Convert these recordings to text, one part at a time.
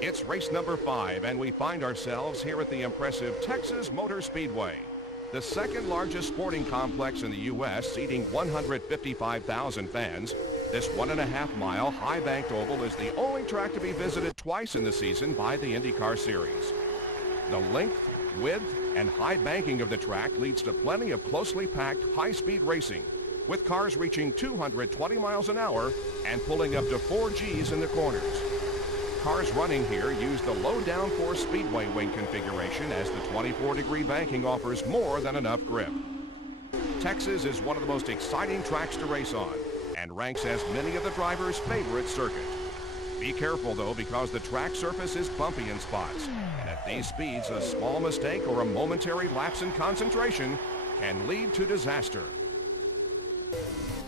It's race number 5, and we find ourselves here at the impressive Texas Motor Speedway, the second largest sporting complex in the U.S., seating 155,000 fans. This 1.5-mile high-banked oval is the only track to be visited twice in the season by the IndyCar Series. The length, width, and high banking of the track leads to plenty of closely packed high-speed racing, with cars reaching 220 miles an hour and pulling up to 4 Gs in the corners. Cars running here use the low downforce speedway wing configuration, as the 24-degree banking offers more than enough grip. Texas is one of the most exciting tracks to race on and ranks as many of the drivers' favorite circuit. Be careful though, because the track surface is bumpy in spots, and at these speeds a small mistake or a momentary lapse in concentration can lead to disaster.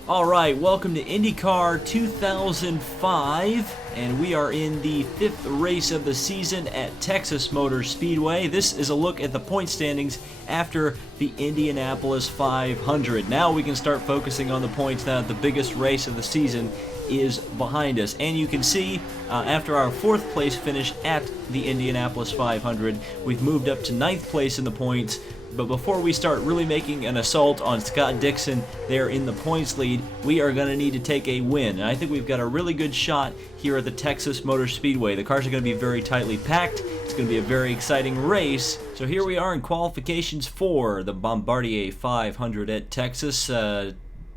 All right, welcome to IndyCar 2005, and we are in the 5th race of the season at Texas Motor Speedway. This is a look at the point standings after the Indianapolis 500. Now we can start focusing on the points now that the biggest race of the season is behind us. And you can see after our 4th place finish at the Indianapolis 500, we've moved up to 9th place in the points. But before we start really making an assault on Scott Dixon there in the points lead, we are going to need to take a win. And I think we've got a really good shot here at the Texas Motor Speedway. The cars are going to be very tightly packed. It's going to be a very exciting race. So here we are in qualifications for the Bombardier 500 at Texas.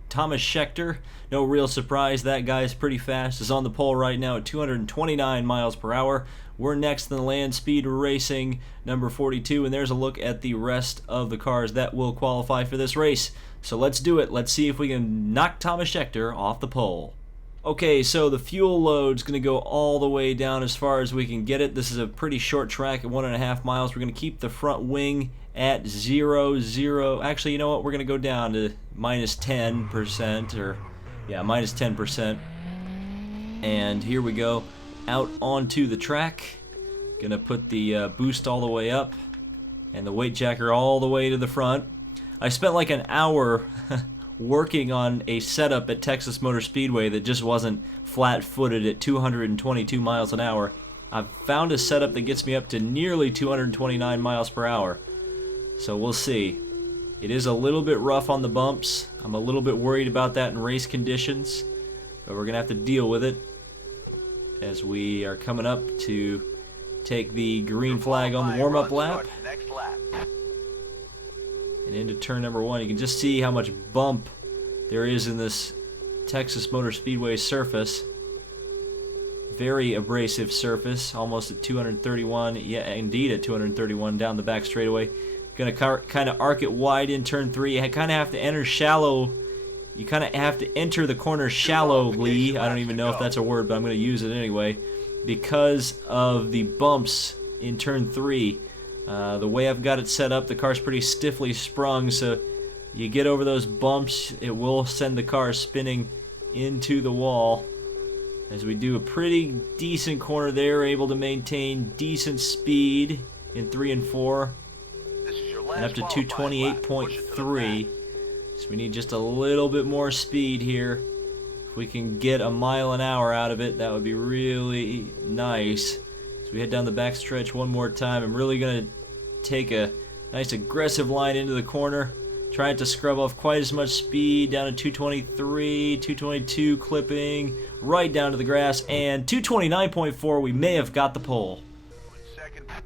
Thomas Scheckter, no real surprise, that guy's pretty fast, is on the pole right now at 229 miles per hour. We're next in the Land Speed Racing, number 42, and there's a look at the rest of the cars that will qualify for this race. So let's do it. Let's see if we can knock Thomas Scheckter off the pole. Okay, so the fuel load's going to go all the way down as far as we can get it. This is a pretty short track at 1.5 miles. We're going to keep the front wing at 0. Actually, you know what? We're going to go down to minus 10%, or yeah, minus 10%. And here we go, out onto the track. Gonna put the boost all the way up and the weight jacker all the way to the front. I spent like an hour working on a setup at Texas Motor Speedway that just wasn't flat-footed at 222 miles an hour. I've found a setup that gets me up to nearly 229 miles per hour. So we'll see. It is a little bit rough on the bumps. I'm a little bit worried about that in race conditions, but we're gonna have to deal with it as we are coming up to take the green flag on the warm-up lap. And into turn number 1, you can just see how much bump there is in this Texas Motor Speedway surface. Very abrasive surface, almost at 231, yeah, indeed at 231 down the back straightaway. Gonna kind of arc it wide in turn 3. You kind of have to enter shallow. You kind of have to enter the corner shallowly. I don't even know if that's a word, but I'm going to use it anyway, because of the bumps in turn 3. The way I've got it set up, the car's pretty stiffly sprung, so you get over those bumps, it will send the car spinning into the wall. As we do a pretty decent corner there, able to maintain decent speed in 3 and 4, and up to 228.3. So we need just a little bit more speed here. If we can get a mile an hour out of it, that would be really nice. So we head down the back stretch one more time. I'm really going to take a nice aggressive line into the corner. Trying to scrub off quite as much speed, down to 223, 222 clipping, right down to the grass, and 229.4, we may have got the pole.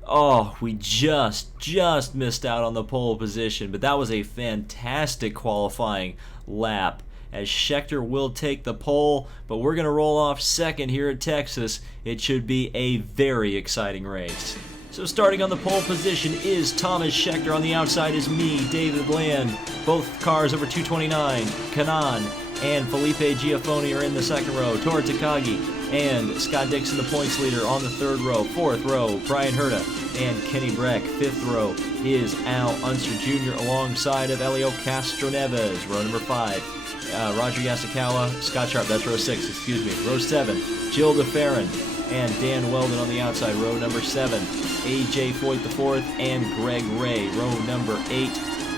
Oh, we just missed out on the pole position, but that was a fantastic qualifying lap, as Scheckter will take the pole, but we're going to roll off second here at Texas. It should be a very exciting race. So starting on the pole position is Thomas Scheckter. On the outside is me, David Bland. Both cars over 229. Kanan and Felipe Giafoni are in the second row. Tora Takagi and Scott Dixon, the points leader, on the third row. Fourth row, Brian Herta and Kenny Breck. Fifth row is Al Unser Jr. alongside of Elio Castroneves. Row number 5, Roger Yasukawa, Scott Sharp, that's row 6, excuse me. Row 7, Jill DeFerrin and Dan Weldon on the outside. Row number 7, AJ Foyt IV and Greg Ray. Row number 8,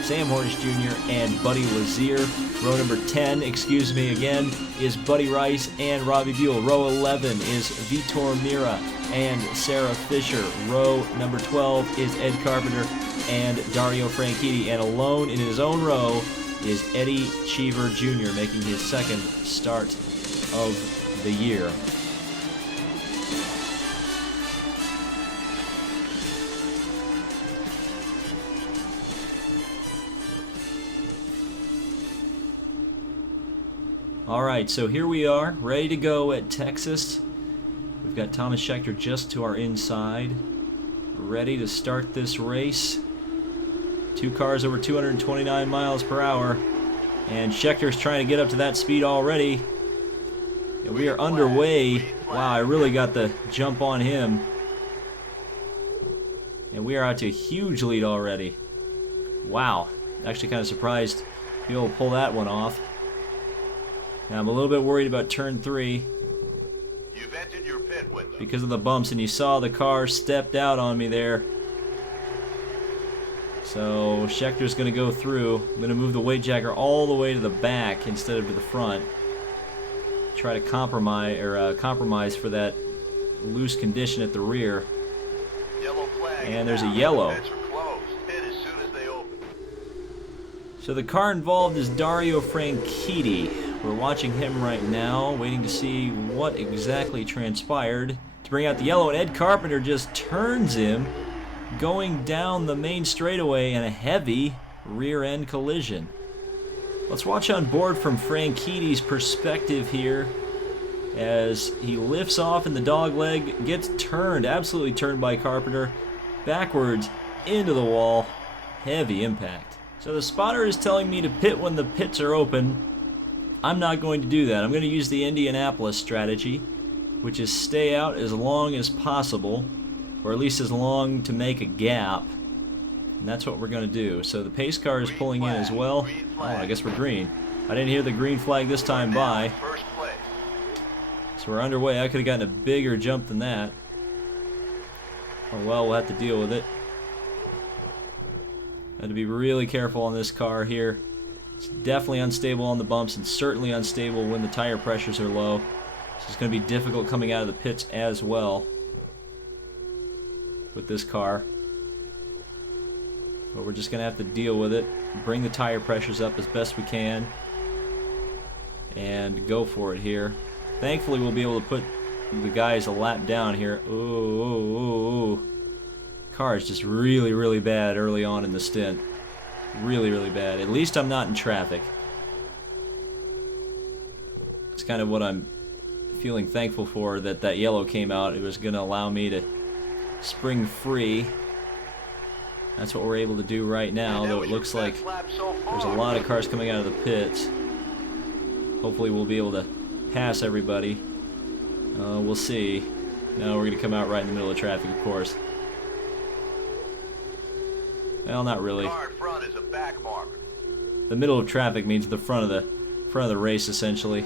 Sam Hornish Jr. and Buddy Lazier. Row number 10, excuse me again, is Buddy Rice and Robbie Buell. Row 11 is Vitor Mira and Sarah Fisher. Row number 12 is Ed Carpenter and Dario Franchitti. And alone in his own row is Eddie Cheever Jr. making his second start of the year. Alright, so here we are, ready to go at Texas. We've got Thomas Scheckter just to our inside, ready to start this race. Two cars over 229 miles per hour, and Schecter's trying to get up to that speed already. And we are underway. Wow, I really got the jump on him. And we are out to a huge lead already. Wow, actually kind of surprised to be able to pull that one off. Now I'm a little bit worried about turn 3 You've entered your pit window. because of the bumps, and you saw the car stepped out on me there. So Schecter's going to go through. I'm going to move the weight jacker all the way to the back instead of to the front. Try to compromise for that loose condition at the rear. Yellow flag. And there's a yellow. Pits are closed. Pit as soon as they open. So the car involved is Dario Franchitti. We're watching him right now, waiting to see what exactly transpired to bring out the yellow, and Ed Carpenter just turns him, going down the main straightaway in a heavy rear-end collision. Let's watch on board from Franchitti's perspective here as he lifts off in the dogleg, gets turned, absolutely turned by Carpenter, backwards into the wall. Heavy impact. So the spotter is telling me to pit when the pits are open. I'm not going to do that. I'm going to use the Indianapolis strategy, which is stay out as long as possible, or at least as long to make a gap. And that's what we're going to do. So the pace car is pulling in as well. Oh, I guess we're green. I didn't hear the green flag this time by. First place. So we're underway. I could have gotten a bigger jump than that. Oh well, we'll have to deal with it. Had to be really careful on this car here. It's definitely unstable on the bumps and certainly unstable when the tire pressures are low. So it's going to be difficult coming out of the pits as well with this car. But we're just going to have to deal with it, bring the tire pressures up as best we can, and go for it here. Thankfully we'll be able to put the guys a lap down here. Ooh, ooh, ooh, ooh. Car is just really, really bad early on in the stint. Really, really bad. At least I'm not in traffic. It's kind of what I'm feeling thankful for, that that yellow came out. It was going to allow me to spring free. That's what we're able to do right now, though it looks like there's a lot of cars coming out of the pits. Hopefully we'll be able to pass everybody. We'll see. No, we're going to come out right in the middle of traffic, of course. Well, not really. Car in front is a back marker. The middle of traffic means the front of the race, essentially.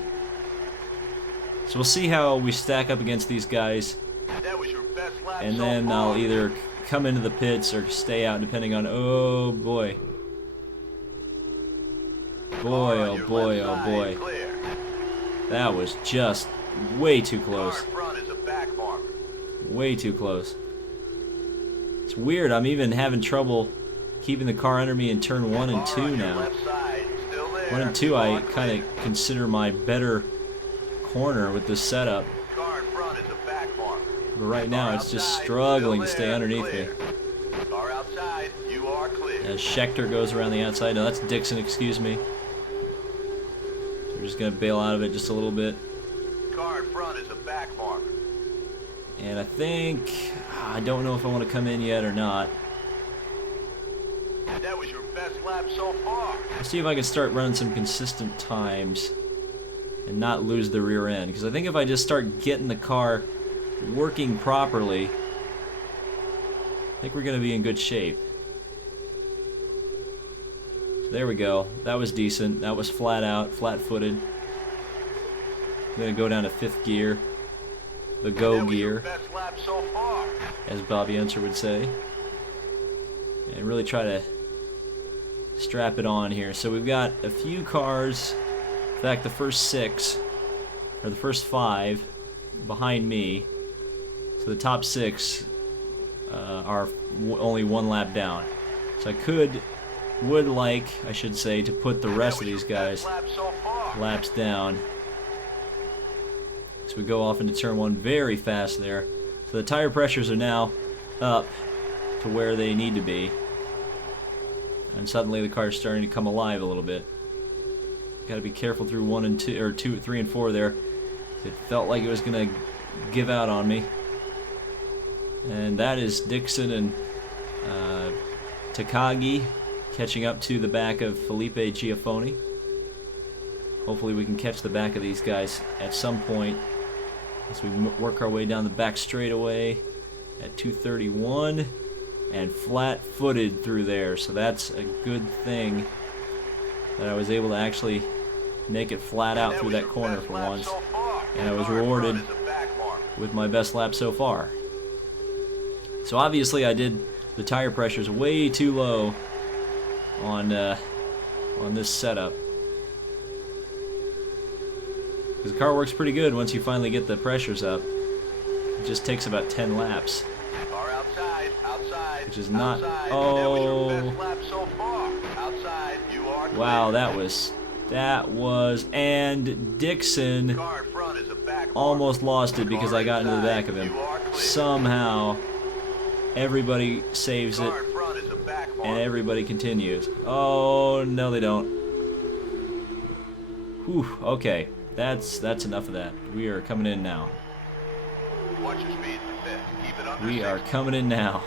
So we'll see how we stack up against these guys, That was your best lap and so then far. I'll either come into the pits or stay out, depending on. Oh boy. Boy, Car on oh your boy, left oh side, boy. Clear. That was just way too Car close. in front is a back marker. Way too close. It's weird. I'm even having trouble keeping the car under me in turn 1 and Car 2 on your now. left side, still there. 1 and 2 You I are kind clear. of consider my better corner with this setup. Car in front is a back marker. But right now Car it's just outside, struggling to still stay there, underneath clear. me. Car outside, you are clear. As Scheckter goes around the outside. No, that's Dixon, excuse me. We're just going to bail out of it just a little bit. Car in front is a back marker. And I think, I don't know if I want to come in yet or not. That was your best lap so far. Let's see if I can start running some consistent times and not lose the rear end. Because I think if I just start getting the car working properly, I think we're going to be in good shape. So there we go. That was decent. That was flat out, flat-footed. I'm going to go down to 5th gear. The go That was your gear, best lap so far. as Bobby Unser would say. And really try to strap it on here. So we've got a few cars, in fact the first 6, or the first 5 behind me. So the top 6 are only 1 lap down. So I would like, I should say, to put the rest of these guys laps down. So we go off into turn 1 very fast there. So the tire pressures are now up to where they need to be. And suddenly the car's starting to come alive a little bit. Got to be careful through 1 and 2, or 2, 3 and 4 there. It felt like it was going to give out on me. And that is Dixon and Takagi catching up to the back of Felipe Giafoni. Hopefully we can catch the back of these guys at some point as we work our way down the back straightaway at 231 and flat-footed through there. So that's a good thing that I was able to actually make it flat out through that corner for once. And I was rewarded with my best lap so far. So obviously I did the tire pressures way too low on this setup. Because the car works pretty good once you finally get the pressures up. It just takes about 10 laps. Car outside, outside, which is not... outside. Oh. That was your best lap so far. Outside, you are clear. Wow, that was... And Dixon Car in front is a back almost lost it because I got into the back of him. Somehow, everybody saves it, Car in front is a back and everybody continues. Oh, no they don't. Whew, okay. That's enough of that. We are coming in now. Watch your speed for pit. Keep it under We are 60. coming in now.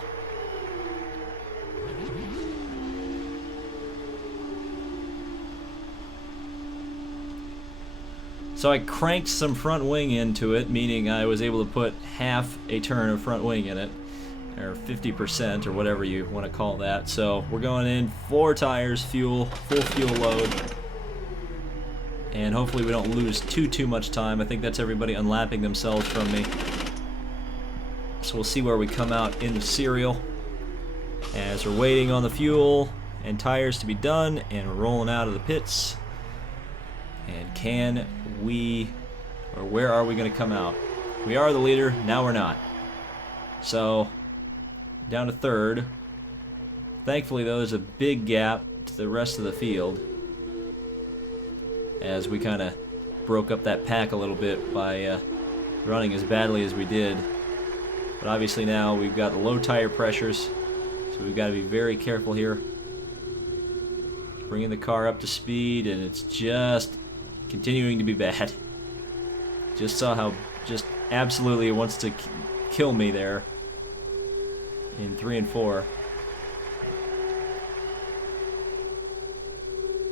So I cranked some front wing into it, meaning I was able to put half a turn of front wing in it, or 50% or whatever you want to call that. So we're going in 4 tires, full fuel load. And hopefully we don't lose too much time. I think that's everybody unlapping themselves from me. So we'll see where we come out in the serial as we're waiting on the fuel and tires to be done, and we're rolling out of the pits. And can we, or where are we going to come out? We are the leader, now we're not. So down to 3rd. Thankfully though, there's a big gap to the rest of the field, as we kind of broke up that pack a little bit by running as badly as we did. But obviously now we've got the low tire pressures, so we've got to be very careful here. Bringing the car up to speed, and it's just continuing to be bad. Just saw how just absolutely it wants to kill me there in 3 and 4.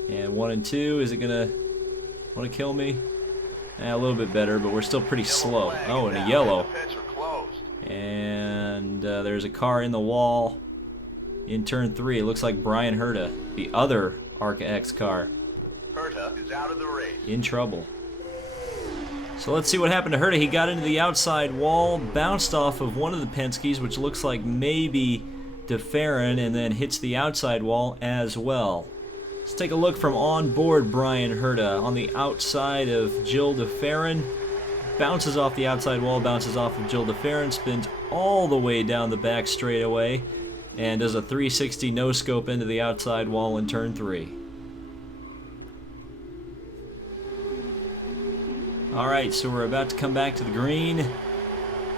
And 1 and 2, is it gonna want to kill me? A little bit better, but we're still pretty slow. Oh, and a yellow. And there's a car in the wall in turn 3. It looks like Brian Herta, the other ARCA X car, Herta is out of the race. in trouble. So let's see what happened to Herta. He got into the outside wall, bounced off of one of the Penske's, which looks like maybe DeFerrin, and then hits the outside wall as well. Let's take a look from on board Brian Herta on the outside of Jill DeFerrin. Bounces off the outside wall, bounces off of Jill DeFerrin, spins all the way down the back straightaway, and does a 360 no-scope into the outside wall in turn 3. Alright, so we're about to come back to the green.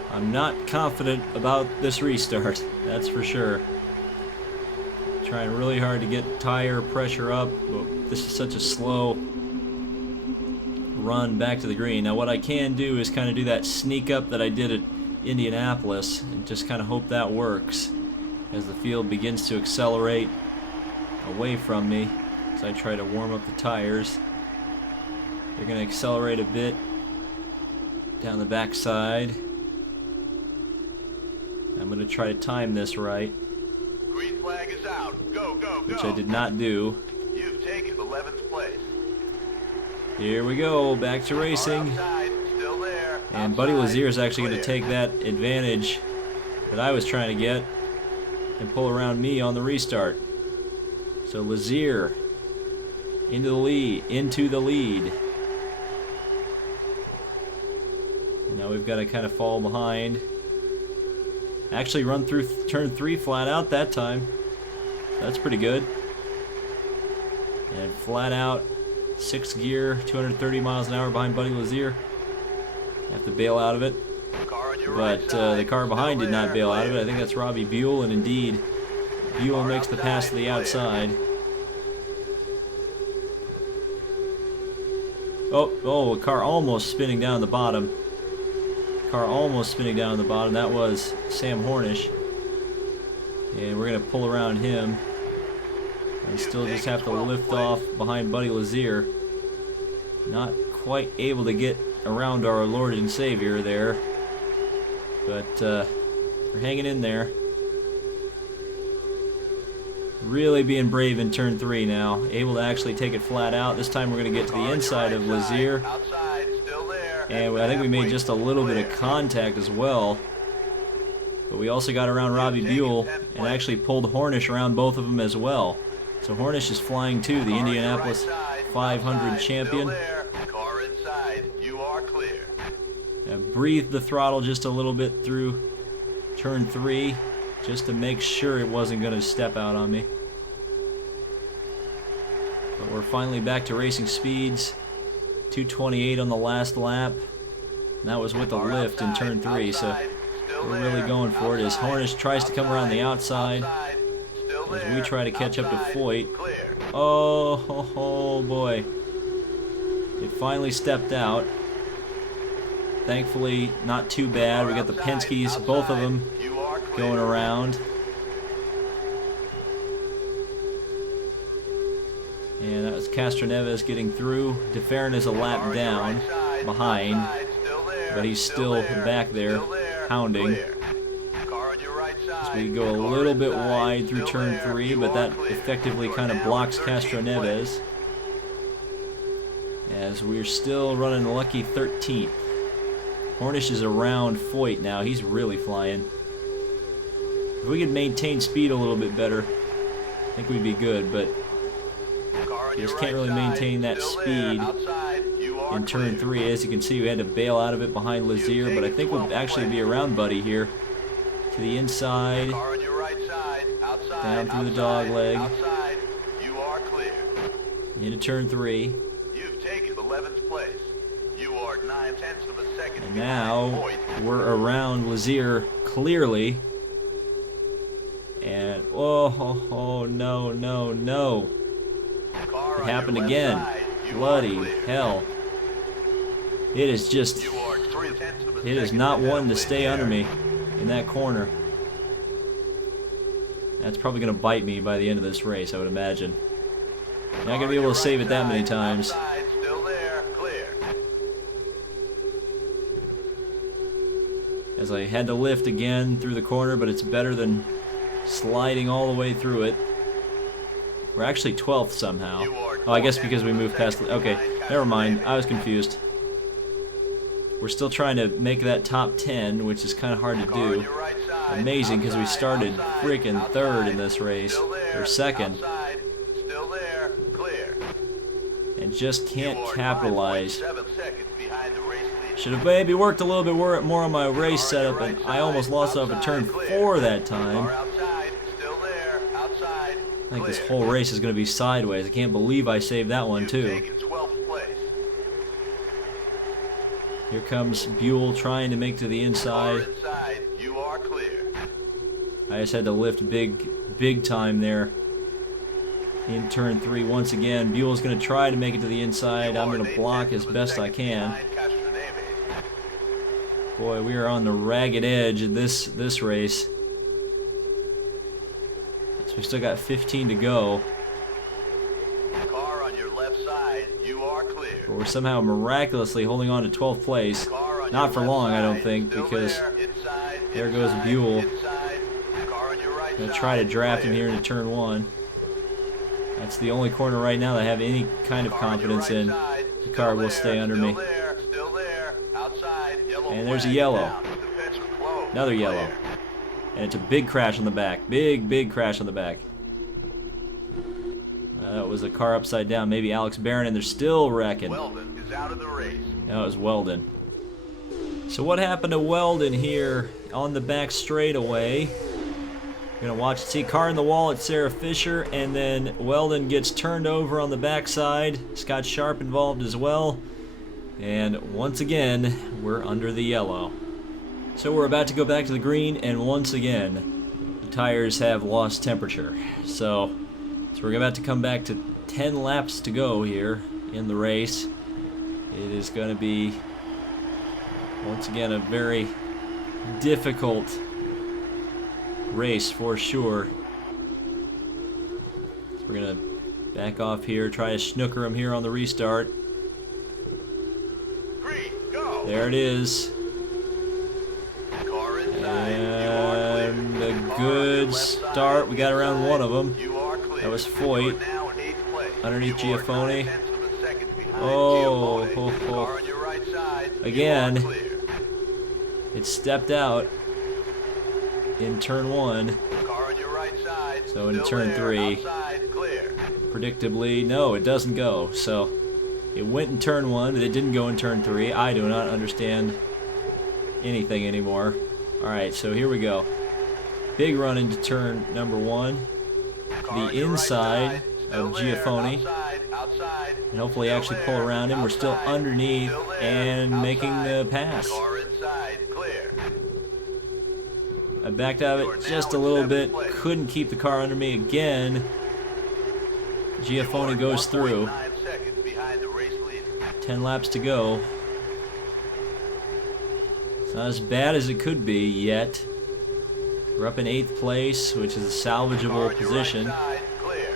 I'm not confident about this restart, that's for sure. Trying really hard to get tire pressure up, but this is such a slow run back to the green. Now what I can do is kind of do that sneak up that I did at Indianapolis and just kind of hope that works as the field begins to accelerate away from me as I try to warm up the tires. They're going to accelerate a bit down the backside. I'm going to try to time this right, Green flag is out. Go, go, go. which I did not do. You've taken 11th place. Here we go, back to racing. Outside, still there. And Buddy Outside, Lazier is actually going to clear. take that advantage that I was trying to get and pull around me on the restart. So Lazier into the lead. And now we've got to kind of fall behind. Actually run through turn 3 flat out that time. That's pretty good. And flat out, 6th gear, 230 miles an hour behind Buddy Lazier. Have to bail out of it. But the car behind did not bail out of it. I think that's Robbie Buell, and indeed, Buell makes the pass to the outside. Oh, a car almost spinning down the bottom. That was Sam Hornish. And we're going to pull around him. And still just have to lift off behind Buddy Lazier. Not quite able to get around our Lord and Savior there. But we're hanging in there. Really being brave in turn 3 now. Able to actually take it flat out. This time we're going to get to the inside of Lazier. And I think we made just a little bit of contact as well. But we also got around Robbie Buell and actually pulled Hornish around both of them as well. So Hornish is flying too, the Indianapolis 500 champion. I breathed the throttle just a little bit through turn 3 just to make sure it wasn't going to step out on me. But we're finally back to racing speeds. 228 on the last lap. And that was with a lift in turn 3, so we're really going for it as Hornish tries to come around the outside as we try to catch up to Foyt. Oh boy. It finally stepped out. Thankfully, not too bad. We got the Penske's, both of them, going around. And that was Castroneves getting through. DeFerrin is a lap down behind, but he's still back there, hounding. So we go a little bit wide through turn 3, but that effectively kind of blocks Castroneves. As we're still running a lucky 13th. Hornish is around Foyt now. He's really flying. If we could maintain speed a little bit better, I think we'd be good, but we just can't really maintain that speed in turn 3. As you can see, we had to bail out of it behind Lazier, but I think we'll actually be around Buddy here. To the inside, down through the dog leg, into turn 3. You've taken 11th place. You are 9/10 of a second. And now we're around Lazier clearly. And oh no. It happened again. Bloody hell. It is just, it is not one to stay under me in that corner. That's probably going to bite me by the end of this race, I would imagine. Not going to be able to save it that many times. As I had to lift again through the corner, but it's better than sliding all the way through it. We're actually 12th somehow. Oh, I guess because we moved past... Okay, never mind. I was confused. We're still trying to make that top 10, which is kind of hard to do. Amazing, because we started freaking 3rd in this race. Or 2nd. And just can't capitalize. Should have maybe worked a little bit more on my race setup, and I almost lost off at turn 4 that time. I think this whole race is going to be sideways. I can't believe I saved that one too. Here comes Buell trying to make to the inside. I just had to lift big time there in turn 3 once again. Buell's going to try to make it to the inside. I'm going to block as best I can. Boy, we are on the ragged edge of this race. So we still got 15 to go. Car on your left side, you are clear. But we're somehow miraculously holding on to 12th place. Not for long, I don't think, because there goes Buell. Gonna try to draft him here into turn 1. That's the only corner right now that I have any kind of confidence in. The car will stay under me. And there's a yellow. Another yellow. And it's a big crash on the back. Big crash on the back. That was a car upside down. Maybe Alex Barron, and they're still wrecking. Weldon is out of the race. That was Weldon. So what happened to Weldon here on the back straightaway? We're going to watch, see car in the wall at Sarah Fisher, and then Weldon gets turned over on the backside. Scott Sharp involved as well. And once again, we're under the yellow. So we're about to go back to the green, and once again, the tires have lost temperature. So we're about to come back to 10 laps to go here in the race. It is going to be, once again, a very difficult race for sure. So we're going to back off here, try to snooker him here on the restart. Green, go. There it is. Car inside. And a good start. We got around one of them. You are clear. That was You are Foyt now in 8th place. underneath You are Giafone. 9/10 of a second behind Oh, Giafone. ho, ho. Car on your right side. Again. You are clear. It stepped out in turn 1. Car on your right side. So in Still turn there. 3. Outside, clear. Predictably, no, it doesn't go. So it went in turn 1, but it didn't go in turn 3. I do not understand anything anymore. Alright, so here we go. Big run into turn number 1. Car on The your right inside side. of Still there. Giafone. Outside. And hopefully Still actually there. pull around him. We're still Outside. underneath Still there. and making the Outside. pass. Car inside, clear. I backed out of it just a little bit. Couldn't keep the car under me again. Giafone goes through. 1.9 seconds behind the race leader. 10 laps to go. It's not as bad as it could be yet. We're up in 8th place, which is a Car salvageable on your position. right side, clear.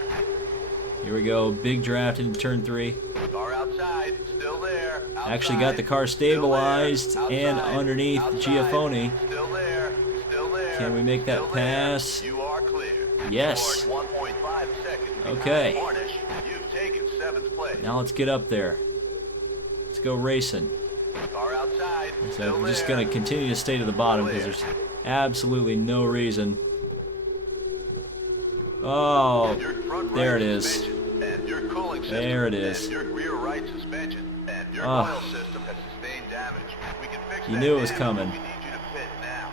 Here we go. Big draft into turn 3. Car outside, still there. Outside, Actually got the car stabilized still there. and Outside, underneath outside, Giafone. Still there. Still there. Can we make that Still there. pass? You are clear. Yes. You are 1.5 seconds behind Okay. Cornish. You've taken 7th place. Now let's get up there. Let's go racing. Car outside. So Still I'm just there. going to continue to stay to the bottom because Clear. there's absolutely no reason. Oh, Your front there right it is. suspension and your cooling system There it is. And your rear right suspension and your Ah. oil system has sustained damage. We can fix You that knew it was damage, coming. but we need you to pit now.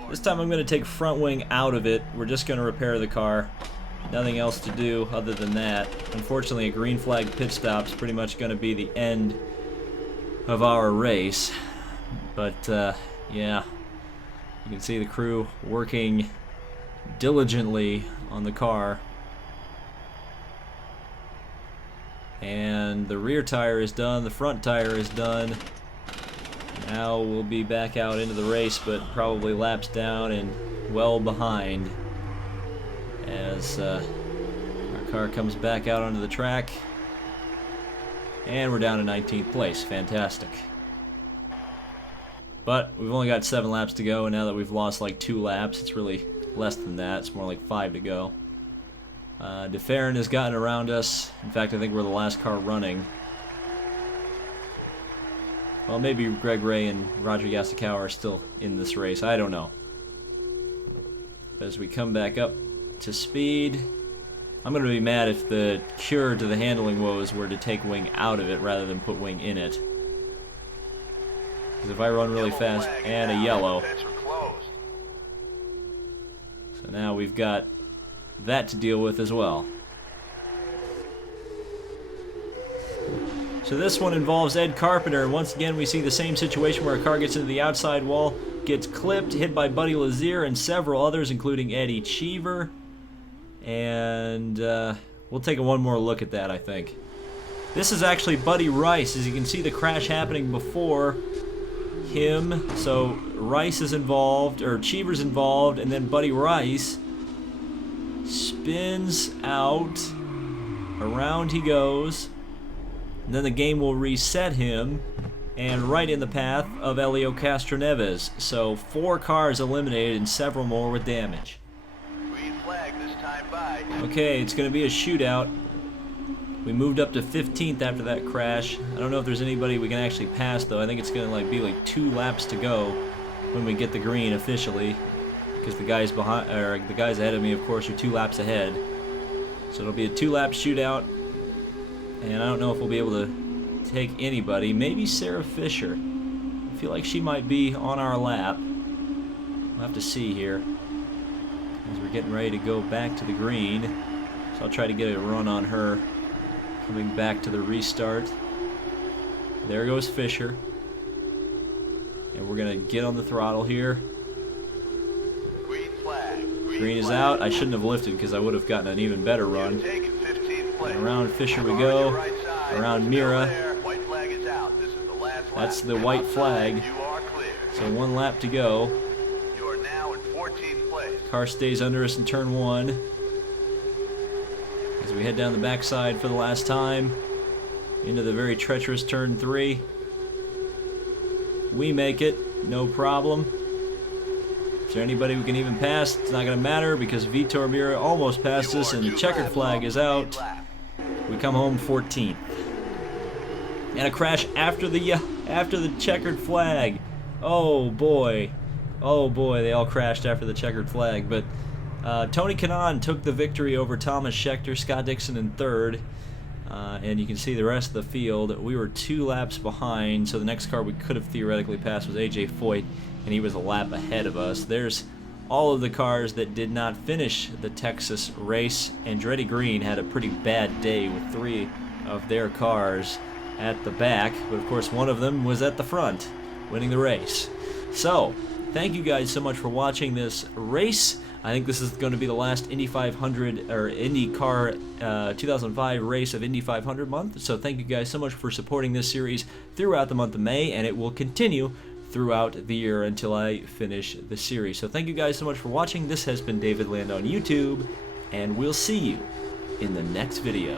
You are This time I'm going to take front wing out of it. We're just going to repair the car. Nothing else to do other than that. Unfortunately, a green flag pit stop is pretty much going to be the end of our race. But, yeah. You can see the crew working diligently on the car. And the rear tire is done. The front tire is done. Now we'll be back out into the race, but probably laps down and well behind as our car comes back out onto the track. And we're down to 19th place. Fantastic. But we've only got 7 laps to go, and now that we've lost like 2 laps, it's really less than that. It's more like 5 to go. DeFerrin has gotten around us. In fact, I think we're the last car running. Well, maybe Greg Ray and Roger Yasukawa are still in this race. I don't know. But as we come back up to speed, I'm going to be mad if the cure to the handling woes were to take wing out of it rather than put wing in it. Because if I run really fast and a yellow, Pits are closed. so now we've got that to deal with as well. So this one involves Ed Carpenter, and once again we see the same situation where a car gets into the outside wall, gets clipped, hit by Buddy Lazier and several others, including Eddie Cheever. And we'll take one more look at that, I think. This is actually Buddy Rice. As you can see, the crash happening before him. So Rice is involved, or Cheever's involved, and then Buddy Rice spins out. Around he goes. And then the game will reset him, and right in the path of Elio Castroneves. So 4 cars eliminated and several more with damage. Green flag this time by. Okay, it's going to be a shootout. We moved up to 15th after that crash. I don't know if there's anybody we can actually pass, though. I think it's going to be like 2 laps to go when we get the green officially, because the guys behind, or the guys ahead of me, of course, are 2 laps ahead. So it'll be a 2-lap shootout, and I don't know if we'll be able to take anybody. Maybe Sarah Fisher. I feel like she might be on our lap. We'll have to see here as we're getting ready to go back to the green. So I'll try to get a run on her coming back to the restart. There goes Fisher. And we're going to get on the throttle here. Green flag. Green is out. I shouldn't have lifted because I would have gotten an even better run. And around Fisher we go. Around Mira. White flag is out. This is the last lap. That's the white flag. You are clear. So 1 lap to go. You are now in 14th place. Car stays under us in turn 1. As we head down the backside for the last time. Into the very treacherous turn 3. We make it, no problem. Is there anybody we can even pass? It's not going to matter because Vitor Mira almost passed us and the checkered flag is out. We come home 14th. And a crash after the checkered flag. Oh boy. Oh boy, they all crashed after the checkered flag. But Tony Kanaan took the victory over Thomas Scheckter, Scott Dixon in 3rd. And you can see the rest of the field. We were 2 laps behind, so the next car we could have theoretically passed was AJ Foyt, and he was a lap ahead of us. There's all of the cars that did not finish the Texas race. Andretti Green had a pretty bad day with 3 of their cars at the back, but of course one of them was at the front, winning the race. So, thank you guys so much for watching this race. I think this is going to be the last Indy 500 or IndyCar 2005 race of Indy 500 month. So thank you guys so much for supporting this series throughout the month of May, and it will continue throughout the year until I finish the series. So thank you guys so much for watching. This has been David Land on YouTube, and we'll see you in the next video.